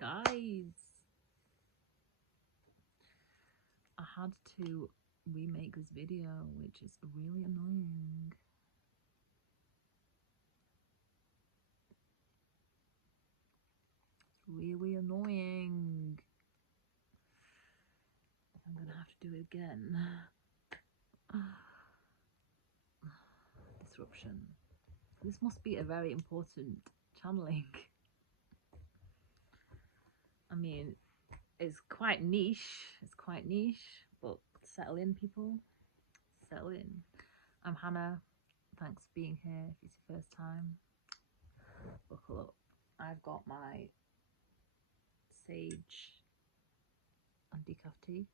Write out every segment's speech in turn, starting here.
Guys, I had to remake this video, which is really annoying. Really annoying. I'm gonna have to do it again. Disruption. This must be a very important channeling. I mean, it's quite niche. But settle in, people. Settle in. I'm Hannah. Thanks for being here. If it's your first time, buckle up. I've got my sage and decaf tea,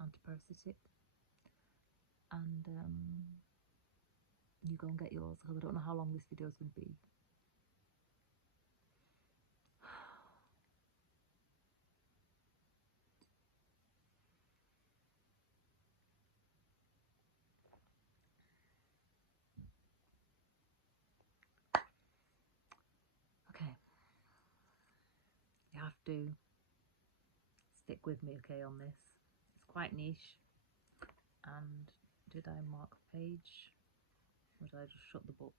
antiparasitic, and you go and get yours because I don't know how long this video is going to be. Okay, you have to stick with me, okay, on this. It's quite niche. And did I mark a page, or did I just shut the book?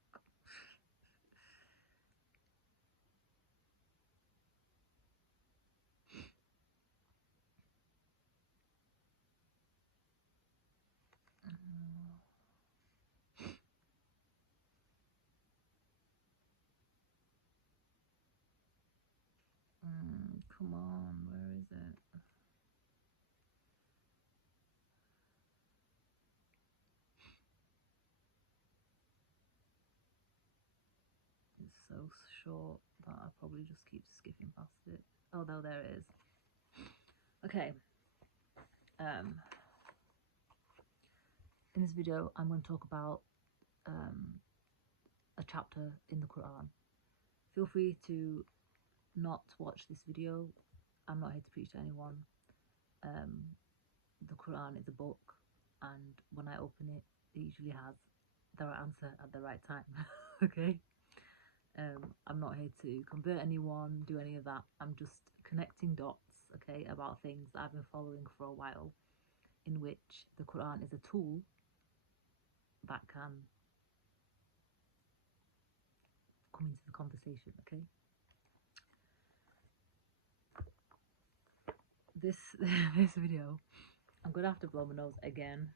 Come on, where is it? It's so short that I probably just keep skipping past it. Oh no, there it is. Okay. In this video, I'm going to talk about a chapter in the Quran. Feel free to not watch this video. I'm not here to preach to anyone. The Quran is a book, and when I open it, it usually has the right answer at the right time. Okay. I'm not here to convert anyone, do any of that. I'm just connecting dots, okay, about things that I've been following for a while, in which the Quran is a tool that can come into the conversation, okay? This video, I'm gonna have to blow my nose again.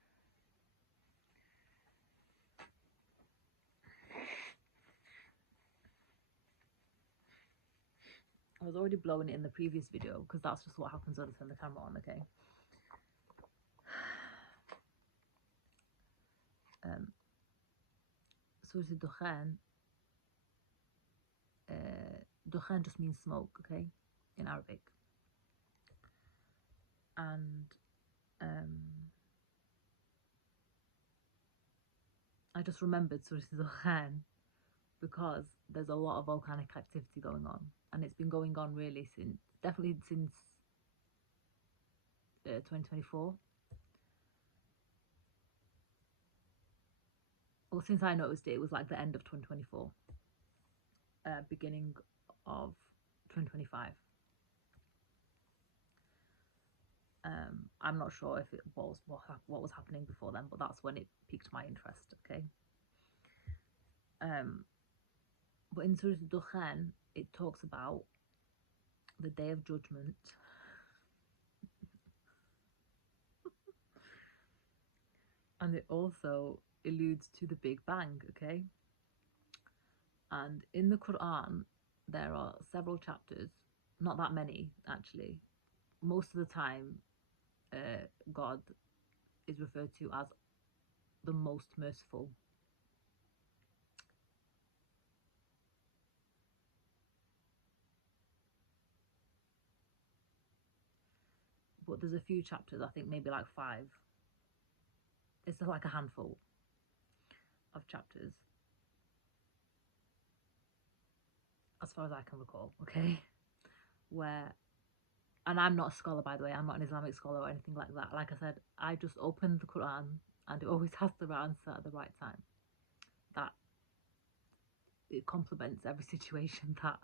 I was already blowing it in the previous video because that's just what happens when I turn the camera on, okay? Surah Dukhan, Dukhan just means smoke, okay, in Arabic. And I just remembered Surah Dukhan because there's a lot of volcanic activity going on, and it's been going on really since 2024. Well, since I noticed it, it was like the end of 2024, beginning of 2025. I'm not sure if it was what was happening before then, but that's when it piqued my interest, okay? But in Surah Dukhan, it talks about the Day of Judgment. And it also alludes to the Big Bang, okay? And in the Quran, there are several chapters, not that many actually. Most of the time, God is referred to as the most merciful. But there's a few chapters, I think maybe like 5. It's like a handful of chapters, as far as I can recall, okay? Where, and I'm not a scholar, by the way, I'm not an Islamic scholar or anything like that. Like I said, I just opened the Quran and it always has the right answer at the right time. That it complements every situation that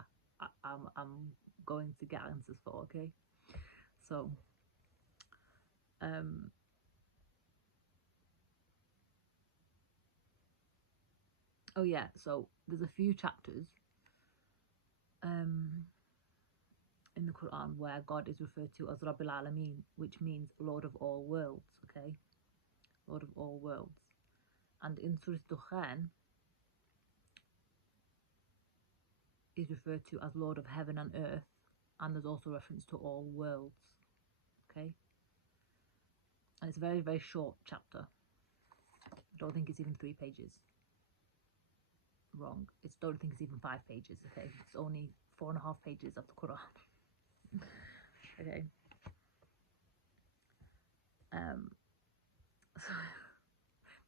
I'm going to get answers for. Okay, so oh yeah, so there's a few chapters in the Quran where God is referred to as Rabbil Alameen, which means Lord of all worlds. Okay, Lord of all worlds. And in Surah Dukhan is referred to as Lord of heaven and earth, and there's also reference to all worlds. Okay, and it's a very, very short chapter. I don't think it's even 3 pages. Wrong. Don't think it's even 5 pages. Okay, it's only 4.5 pages of the Quran. Okay. So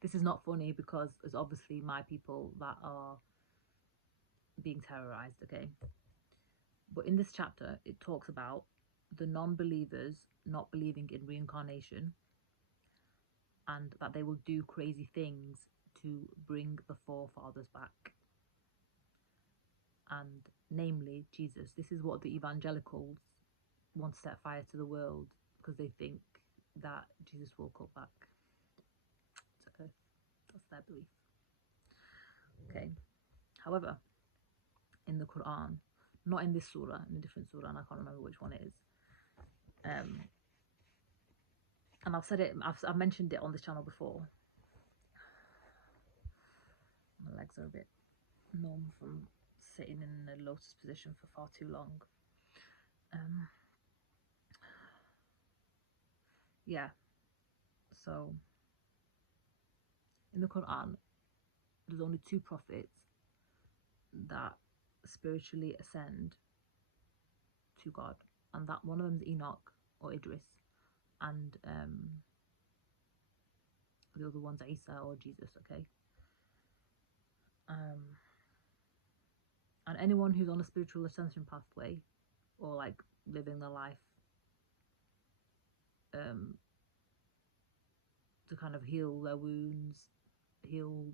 this is not funny because it's obviously my people that are being terrorized. Okay, but in this chapter it talks about the non-believers not believing in reincarnation, and that they will do crazy things to bring the forefathers back, and namely Jesus. This is what the evangelicals want to set fire to the world, because they think that Jesus will come back to earth. That's their belief. Okay. However, in the Quran, not in this surah, in a different surah, and I can't remember which one it is. And I've said it, I've mentioned it on this channel before. My legs are a bit numb from sitting in a lotus position for far too long. Yeah, so in the Quran, there's only 2 prophets that spiritually ascend to God, and that one of them is Enoch or Idris, and the other one's Isa or Jesus. Okay, and anyone who's on a spiritual ascension pathway, or like living their life to kind of heal their wounds, heal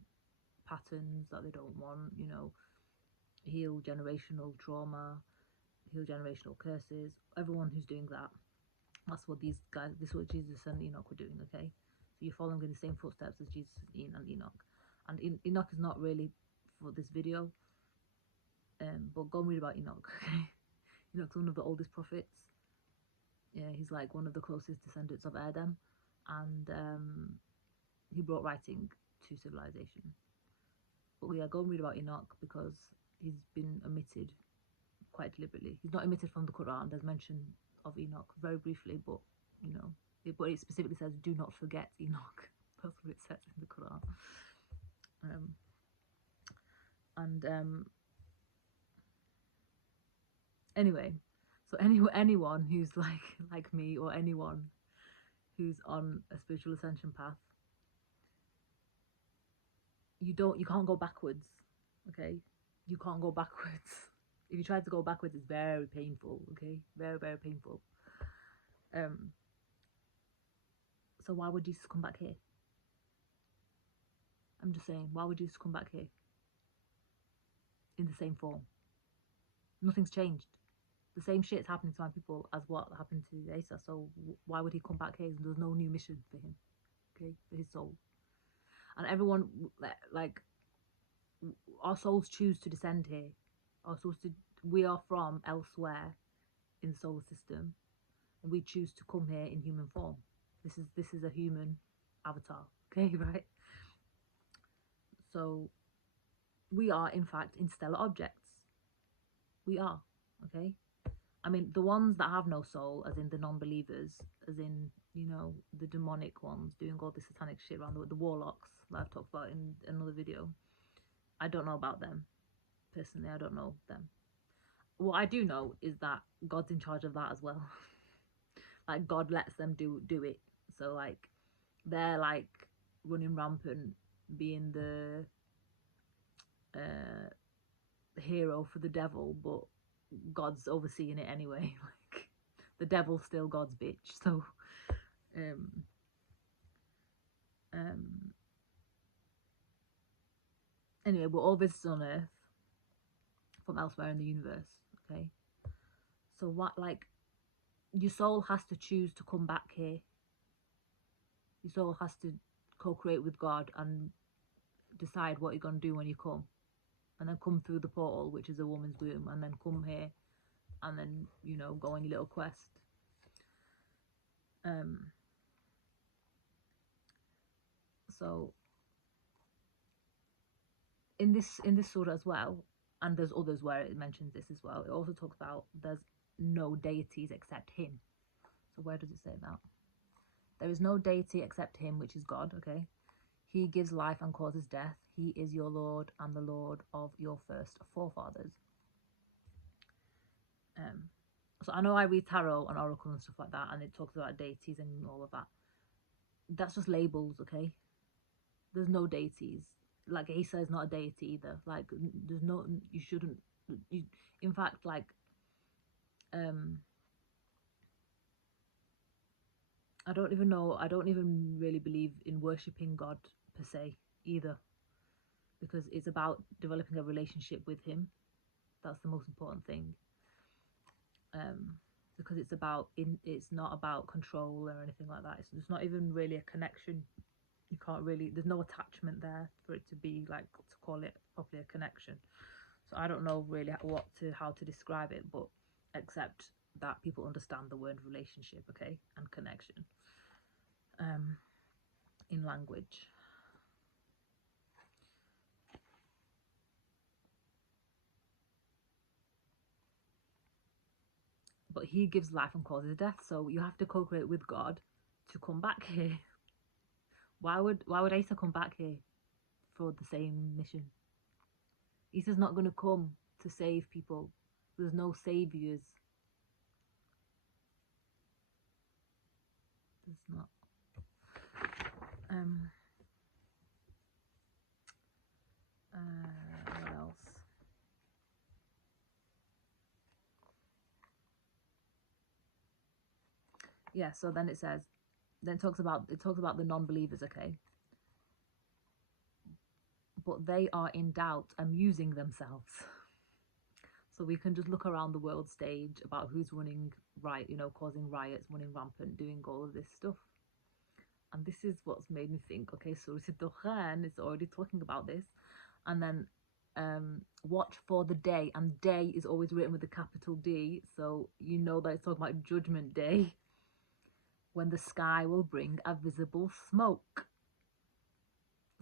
patterns that they don't want, you know, heal generational trauma, heal generational curses. Everyone who's doing that, that's what these guys, this is what Jesus and Enoch were doing. Okay, so you're following in the same footsteps as Jesus and Enoch. And Enoch is not really for this video, but go and read about Enoch. Okay, Enoch's one of the oldest prophets. Yeah, he's like one of the closest descendants of Adam, and he brought writing to civilization. But yeah, go and read about Enoch, because he's been omitted quite deliberately. He's not omitted from the Quran. There's mention of Enoch very briefly, but you know, but it specifically says, "Do not forget Enoch." That's what it says in the Quran. Anyway, so anyone who's like me, or anyone who's on a spiritual ascension path, you can't go backwards. Okay, you can't go backwards. If you try to go backwards, it's very painful. Okay, very, very painful. So why would Jesus come back here? I'm just saying, why would Jesus come back here in the same form? Nothing's changed. The same shit's happening to my people as what happened to Asa. So why would he come back here? There's no new mission for him. Okay, for his soul. And everyone, like, our souls choose to descend here. We are from elsewhere in the solar system, and we choose to come here in human form. This is a human avatar. Okay, right? So we are, in fact, interstellar objects. We are. Okay, I mean, the ones that have no soul, as in the non-believers, as in, you know, the demonic ones doing all this satanic shit around the warlocks that I've talked about in another video, I don't know about them. Personally, I don't know them. What I do know is that God's in charge of that as well. Like, God lets them do it. So, like, they're, like, running rampant, being the hero for the devil, but God's overseeing it anyway. Like, the devil's still God's bitch. So anyway, we're all visitors on earth. from elsewhere in the universe. Okay, so what, like, your soul has to choose to come back here. Your soul has to co-create with God and decide what you're going to do when you come, and then come through the portal, which is a woman's womb, and then come here, and then, you know, go on your little quest. So in this surah as well, and there's others where it mentions this as well, it also talks about there's no deities except him. So where does it say that? There is no deity except him, which is God. Okay, he gives life and causes death. He is your Lord and the Lord of your first forefathers. So I know I read tarot and oracle and stuff like that, and it talks about deities and all of that. That's just labels, okay? There's no deities. Like Isa is not a deity either. Like, there's no, you shouldn't, you, in fact, like, I don't even really believe in worshipping God per se either, because it's about developing a relationship with him. That's the most important thing. Because it's not about control or anything like that. It's not even really a connection. You can't really, there's no attachment there for it to be like, to call it properly a connection. So I don't know really how to describe it, but except that people understand the word relationship, okay, and connection in language. But he gives life and causes death, so you have to co-create with God to come back here. Why would Asa come back here for the same mission? Asa's not going to come to save people. There's no saviors. There's not. What else? Yeah, so then it says, then it talks about the non-believers, okay? But they are in doubt, amusing themselves. So we can just look around the world stage about who's running riot, you know, causing riots, running rampant, doing all of this stuff. And this is what's made me think, okay, so Dukhan is already talking about this. And then watch for the day, and day is always written with a capital D, so you know that it's talking about Judgment Day, when the sky will bring a visible smoke.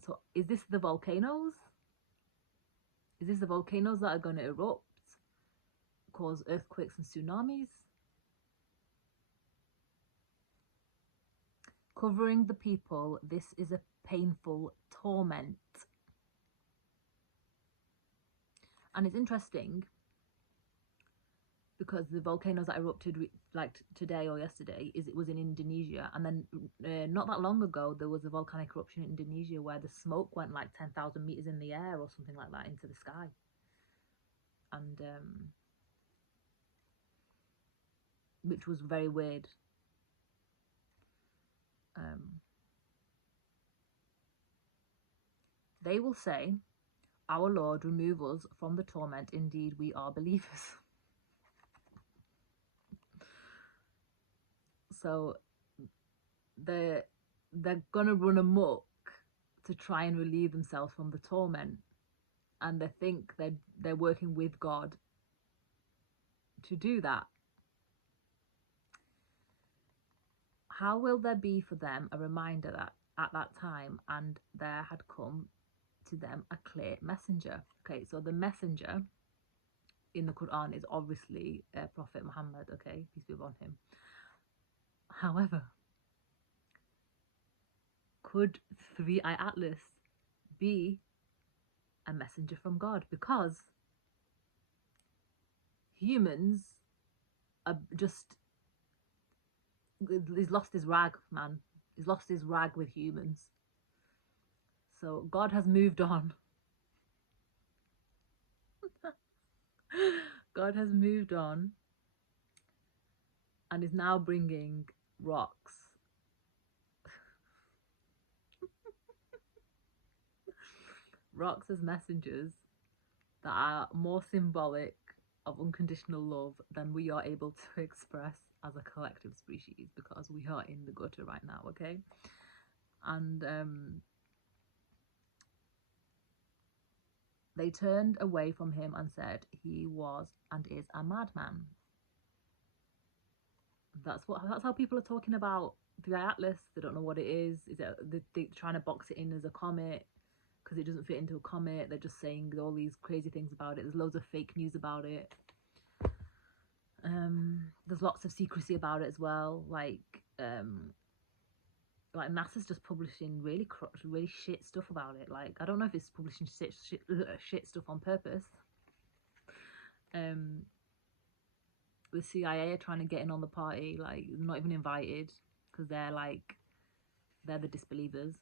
So is this the volcanoes? Is this the volcanoes that are going to erupt, cause earthquakes and tsunamis? Covering the people, this is a painful torment. And it's interesting because the volcanoes that erupted like today or yesterday, it was in Indonesia, and then not that long ago there was a volcanic eruption in Indonesia where the smoke went like 10,000 meters in the air or something like that into the sky, and which was very weird. They will say, "Our Lord, remove us from the torment. Indeed, we are believers." So they're gonna run amok to try and relieve themselves from the torment, and they think they're working with God to do that. How will there be for them a reminder that at that time and there had come to them a clear messenger? Okay, so the messenger in the Quran is obviously Prophet Muhammad, okay, peace be upon him. However, could 3i Atlas be a messenger from God? Because humans are just, he's lost his rag, man. He's lost his rag with humans. So God has moved on. God has moved on and is now bringing rocks. Rocks as messengers that are more symbolic of unconditional love than we are able to express as a collective species, because we are in the gutter right now, okay? And they turned away from him and said he was and is a madman. That's how people are talking about the Atlas. They don't know what it is. They're trying to box it in as a comet because it doesn't fit into a comet. They're just saying all these crazy things about it. There's loads of fake news about it. There's lots of secrecy about it as well. Like NASA's just publishing really shit stuff about it. Like, I don't know if it's publishing shit stuff on purpose. The CIA are trying to get in on the party, like not even invited, because they're the disbelievers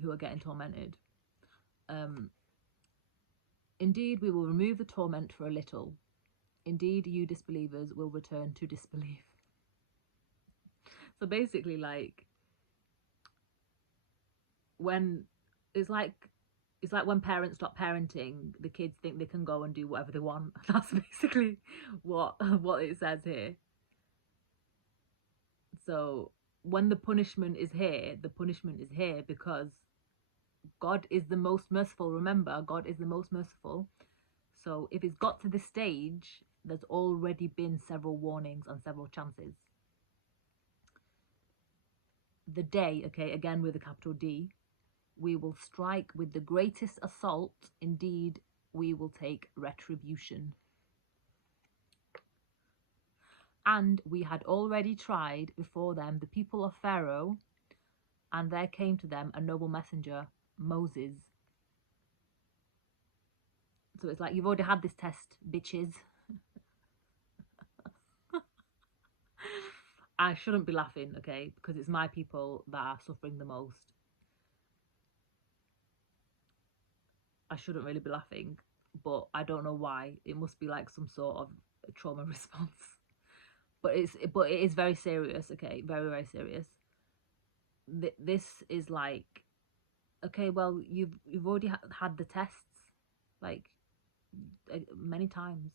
who are getting tormented. Indeed, we will remove the torment for a little. Indeed, you disbelievers will return to disbelief. So basically, like, when it's like when parents stop parenting, the kids think they can go and do whatever they want. That's basically what it says here. So when the punishment is here because God is the most merciful. Remember, God is the most merciful. So if it's got to this stage, there's already been several warnings and several chances. The day, okay, again with a capital D, we will strike with the greatest assault. Indeed, we will take retribution. And we had already tried before them the people of Pharaoh, and there came to them a noble messenger, Moses. So it's like, you've already had this test, bitches. I shouldn't be laughing, okay, because it's my people that are suffering the most. I shouldn't really be laughing, but I don't know why. It must be like some sort of trauma response. But it is very serious, okay, very, very serious. This is like, okay, well, you've already had the tests, like, many times.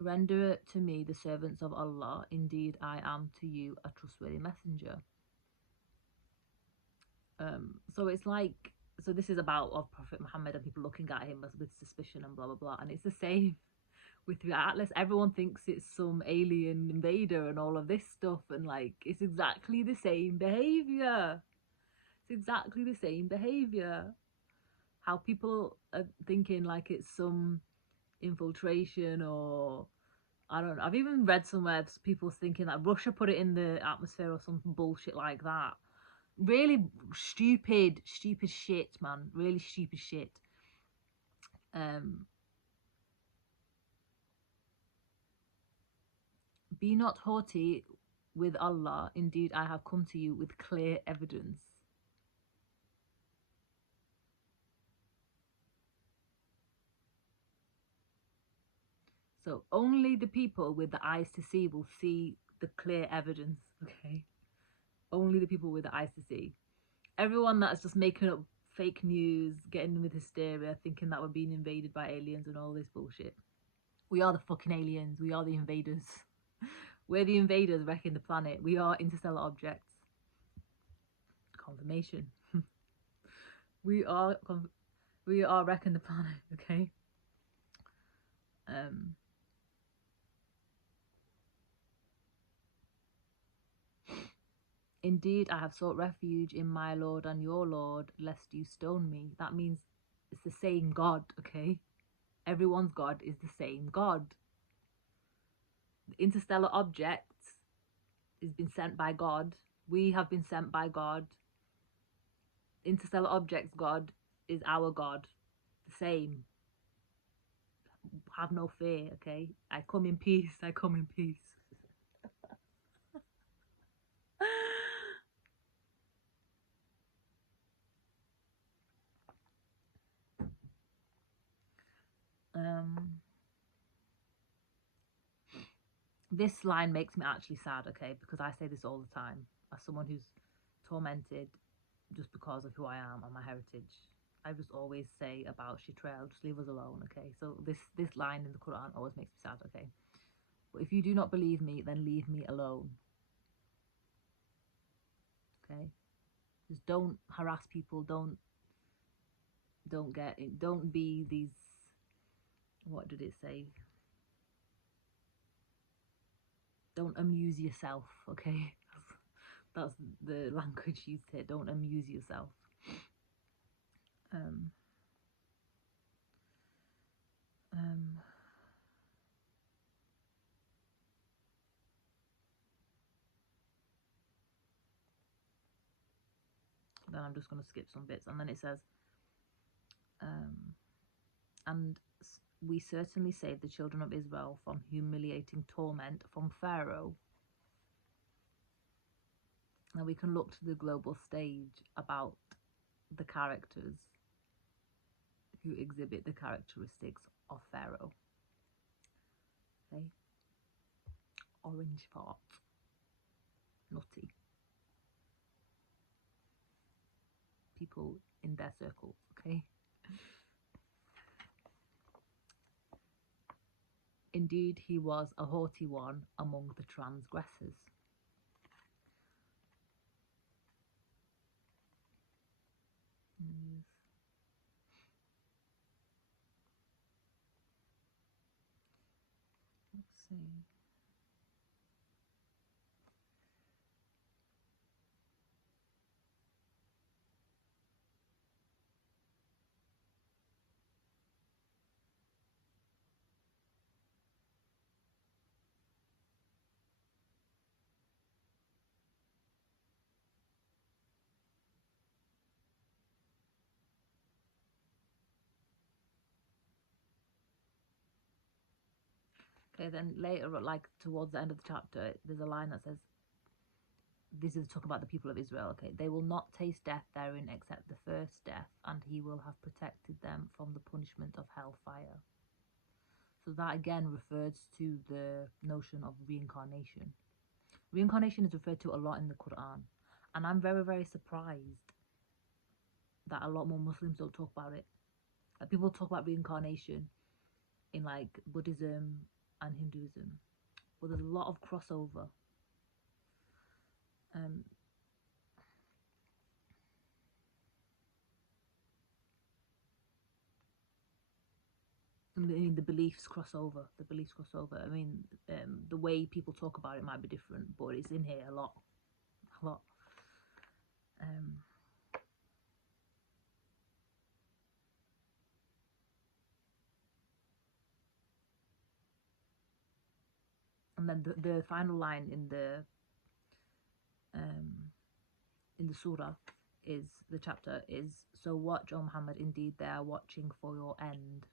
Render it to me, the servants of Allah. Indeed, I am to you a trustworthy messenger. So it's like, so this is about of Prophet Muhammad and people looking at him with suspicion and blah blah blah, and it's the same with the Atlas. Everyone thinks it's some alien invader and all of this stuff, and like, it's exactly the same behavior. It's exactly the same behavior. How people are thinking like it's some infiltration, or I don't know. I've even read somewhere people thinking that Russia put it in the atmosphere or some bullshit like that. Really stupid shit, man. Really stupid shit. Be not haughty with Allah. Indeed, I have come to you with clear evidence. So only the people with the eyes to see will see the clear evidence, okay? Only the people with the eyes to see. Everyone that's just making up fake news, getting with hysteria, thinking that we're being invaded by aliens and all this bullshit. We are the fucking aliens. We are the invaders. We're the invaders wrecking the planet. We are interstellar objects. Confirmation. we are wrecking the planet, okay? Indeed, I have sought refuge in my Lord and your Lord, lest you stone me. That means it's the same God, okay? Everyone's God is the same God. The interstellar object has been sent by God. We have been sent by God. Interstellar objects God is our God. The same. Have no fear, okay? I come in peace. I come in peace. This line makes me actually sad, okay? Because I say this all the time as someone who's tormented just because of who I am and my heritage. I just always say about Shitrael, just leave us alone, okay? So this line in the Quran always makes me sad, okay? But if you do not believe me, then leave me alone, okay? Just don't harass people. Don't be these. What did it say? Don't amuse yourself, okay? That's the language used here. Don't amuse yourself. Um, um, then I'm just going to skip some bits. And then it says, and we certainly saved the children of Israel from humiliating torment from Pharaoh. Now we can look to the global stage about the characters who exhibit the characteristics of Pharaoh. Okay, orange part, nutty, people in their circles. Okay. Indeed, he was a haughty one among the transgressors. Yes. Let's see. Okay, then later, like towards the end of the chapter, there's a line that says, this is talking about the people of Israel, okay, they will not taste death therein except the first death, and he will have protected them from the punishment of hellfire. So that again refers to the notion of reincarnation. Reincarnation is referred to a lot in the Quran, and I'm very, very surprised that a lot more Muslims don't talk about it. Like, people talk about reincarnation in like Buddhism and Hinduism, but there's a lot of crossover. I mean, the beliefs cross over. The beliefs cross over. I mean, the way people talk about it might be different, but it's in here a lot, a lot. And then the final line in the surah is the chapter is, so watch, O Muhammad, indeed they are watching for your end.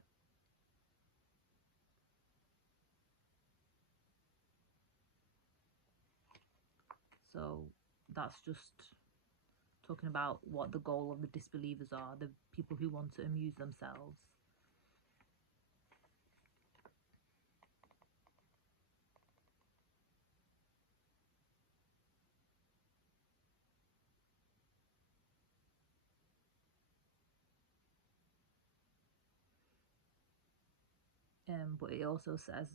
So that's just talking about what the goal of the disbelievers are, the people who want to amuse themselves. But it also says,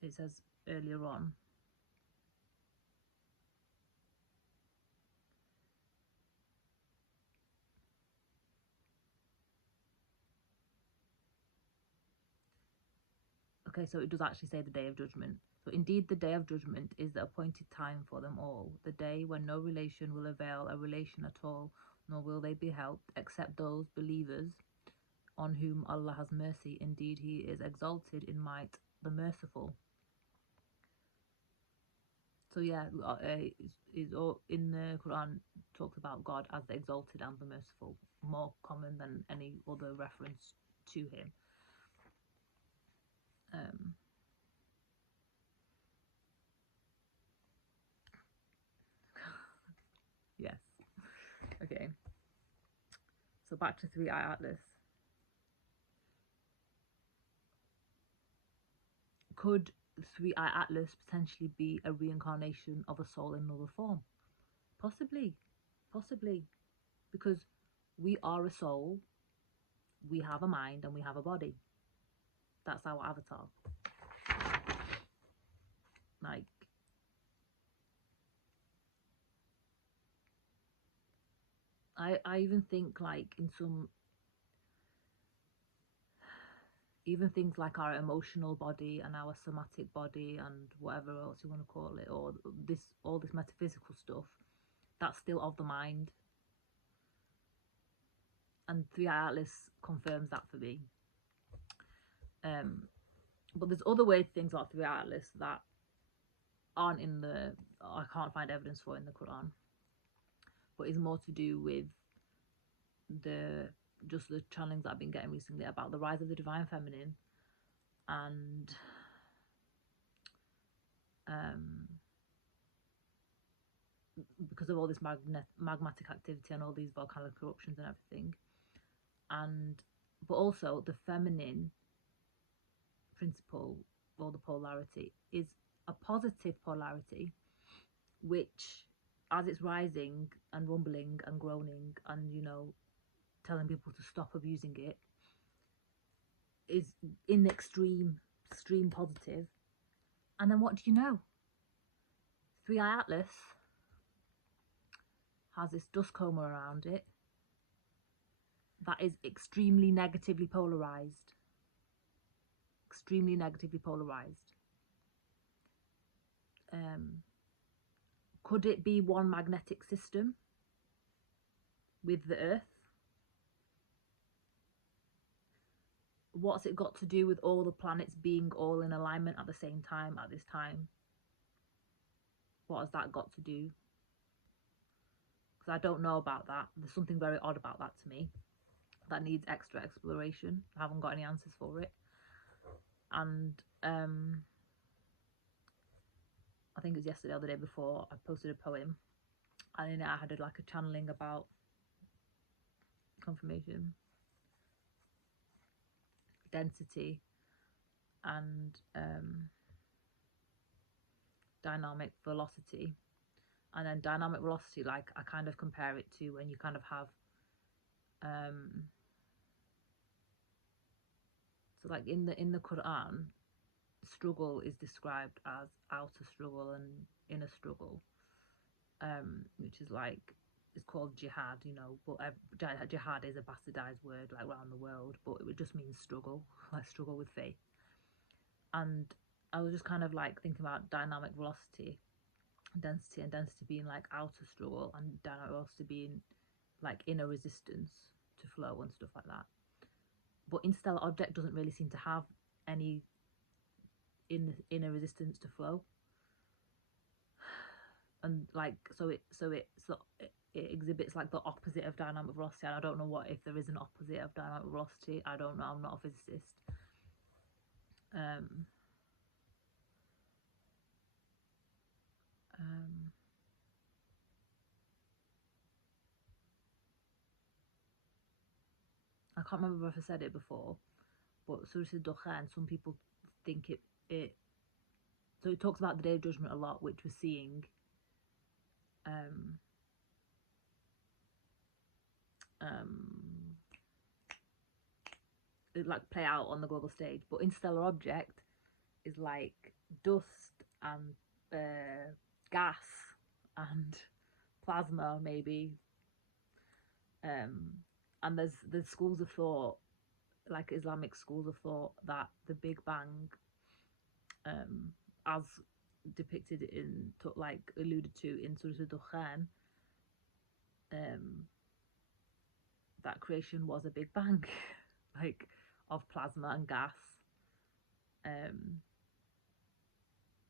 it says earlier on, okay, so it does actually say the day of judgment. So indeed the day of judgment is the appointed time for them all, the day when no relation will avail a relation at all, nor will they be helped, except those believers on whom Allah has mercy. Indeed, he is exalted in might, the merciful. So yeah, is in the Quran talks about God as the exalted and the merciful, more common than any other reference to him. Yes. Okay. So back to 3i Atlas. Could 3i Atlas potentially be a reincarnation of a soul in another form? Possibly, possibly, because we are a soul, we have a mind, and we have a body. That's our avatar. Like, I even think, like, in some, even things like our emotional body and our somatic body and whatever else you want to call it, or all this metaphysical stuff, that's still of the mind. And Three Eye Atlas confirms that for me. But there's other weird things about Three Eye Atlas that aren't in the, I can't find evidence for in the Quran, but is more to do with the channelings that I've been getting recently about the rise of the divine feminine, and because of all this magmatic activity and all these volcanic eruptions and everything, but also the feminine principle, or the polarity, is a positive polarity, which, as it's rising and rumbling and groaning and, you know, telling people to stop abusing it, is in the extreme positive. And then what do you know? Three Eye Atlas has this dust coma around it that is extremely negatively polarized. Extremely negatively polarized. Could it be one magnetic system with the Earth? What's it got to do with all the planets being all in alignment at the same time at this time? What has that got to do? Because I don't know about that. There's something very odd about that to me that needs extra exploration. I haven't got any answers for it. And I think it was yesterday or the day before, I posted a poem, and in it I had like a channeling about confirmation, density, and dynamic velocity. And then dynamic velocity, like, I kind of compare it to when you kind of have so like in the Quran, struggle is described as outer struggle and inner struggle, which is like, it's called jihad, you know, but jihad is a bastardized word like around the world, but it just means struggle, like struggle with faith. And I was just kind of like thinking about dynamic velocity, density, and density being like outer struggle, and dynamic velocity being like inner resistance to flow and stuff like that. But interstellar object doesn't really seem to have any inner resistance to flow, and like so it exhibits like the opposite of dynamic velocity. And I don't know what if there is an opposite of dynamic velocity. I don't know. I'm not a physicist. I can't remember if I said it before, but Surah Dukhan, some people think it so it talks about the Day of Judgment a lot, which we're seeing it like play out on the global stage. But interstellar object is like dust and gas and plasma, maybe. And there's schools of thought, like Islamic schools of thought, that the Big Bang, as depicted in, like alluded to in Surah Dukhan, that creation was a Big Bang, like of plasma and gas,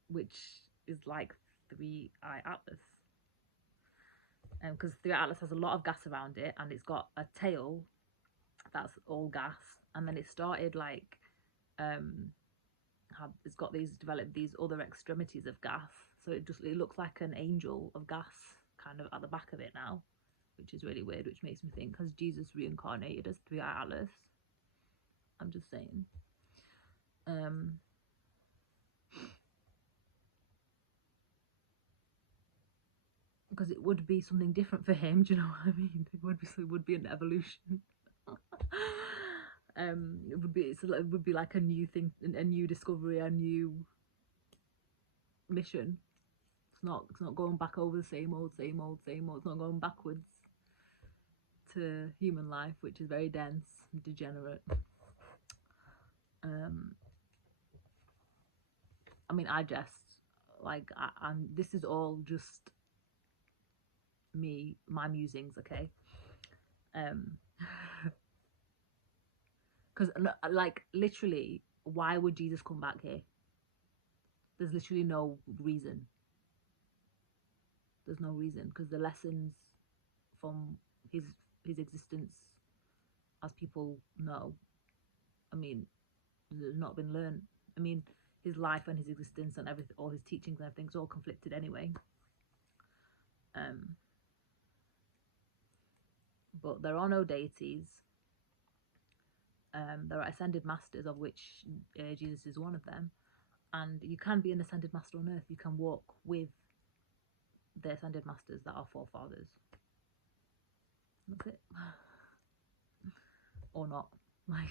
which is like Three Eye Atlas. Because Three Eye Atlas has a lot of gas around it, and it's got a tail that's all gas, and then it started like it's got developed these other extremities of gas, so it looks like an angel of gas kind of at the back of it now, which is really weird, which makes me think, has Jesus reincarnated as Three Eye Atlas? I'm just saying. because it would be something different for him. Do you know what I mean? It would be an evolution. It would be like a new thing, a new discovery, a new mission. It's not going back over the same old. It's not going backwards to human life, which is very dense and degenerate. I mean, I jest, like, and this is all just me, my musings, okay? Because like, literally, why would Jesus come back here? There's literally no reason. There's no reason, because the lessons from his existence, as people know, I mean, they've not been learned. I mean, his life and his existence and everything, all his teachings and everything's all conflicted anyway. But there are no deities. There are ascended masters, of which Jesus is one of them. And you can be an ascended master on earth. You can walk with the ascended masters that are forefathers. That's it. Or not.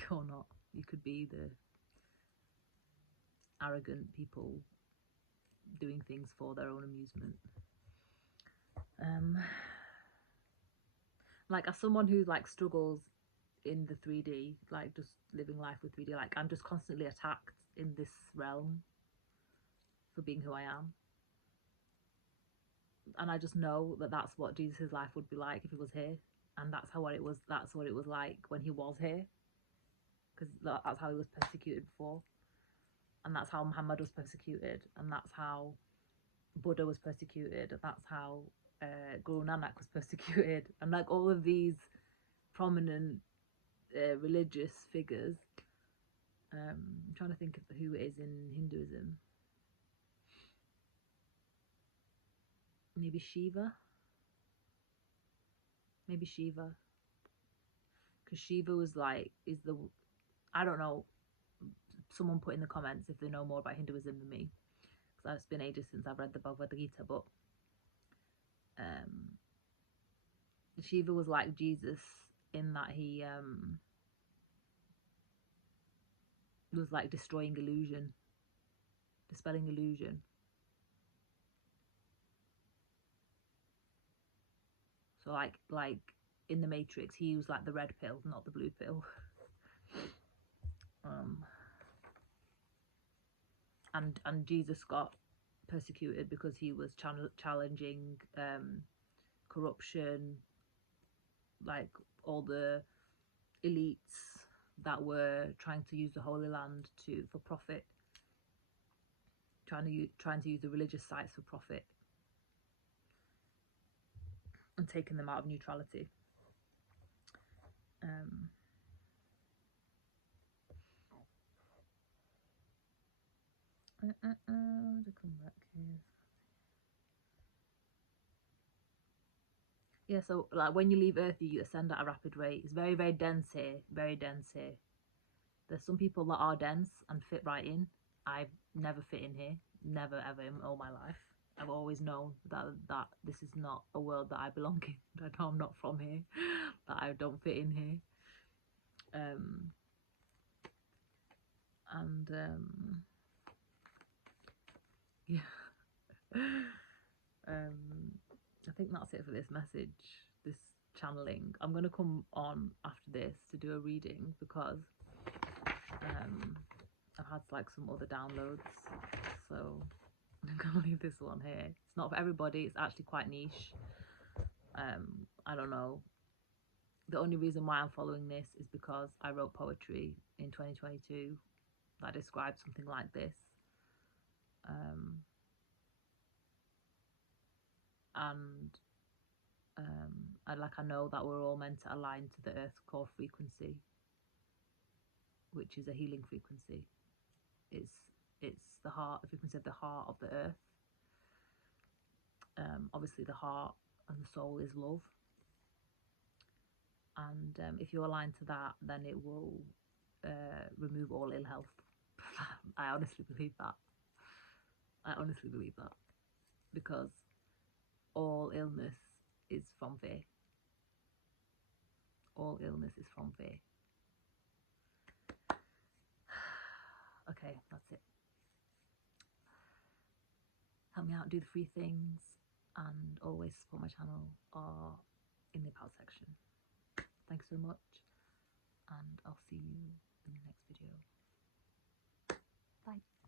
Or not. You could be the arrogant people doing things for their own amusement. Like, as someone who like struggles in the 3D, like just living life with 3D, like I'm just constantly attacked in this realm for being who I am. And I just know that that's what Jesus' life would be like if he was here, and that's what it was like when he was here, because that's how he was persecuted before, and that's how Muhammad was persecuted, and that's how Buddha was persecuted, and that's how Guru Nanak was persecuted, and like all of these prominent religious figures. I'm trying to think of who it is in Hinduism. Maybe Shiva, because Shiva was like, I don't know, someone put in the comments if they know more about Hinduism than me, because it's been ages since I've read the Bhagavad Gita, but Shiva was like Jesus in that he was like dispelling illusion. So like in the Matrix, he was like the red pill, not the blue pill. And Jesus got persecuted because he was challenging corruption, like all the elites that were trying to use the Holy Land for profit, trying to use the religious sites for profit, and taking them out of neutrality. To come back here. Yeah, so like when you leave Earth, you ascend at a rapid rate. It's very, very dense here. Very dense here. There's some people that are dense and fit right in. I've never fit in here. Never ever in all my life. I've always known that this is not a world that I belong in. That I'm not from here. That I don't fit in here. Yeah. I think that's it for this message, this channeling. I'm going to come on after this to do a reading, because I've had like some other downloads, so I'm going to leave this one here. It's not for everybody. It's actually quite niche. I don't know. The only reason why I'm following this is because I wrote poetry in 2022 that described something like this. I know that we're all meant to align to the Earth core frequency, which is a healing frequency. It's the heart, the frequency of the heart of the Earth. Obviously, the heart and the soul is love, and if you align to that, then it will remove all ill health. I honestly believe that. Because all illness is from fear. All illness is from fear. Okay, that's it. Help me out, do the free things, and always support my channel or in the about section. Thanks so much, and I'll see you in the next video. Bye.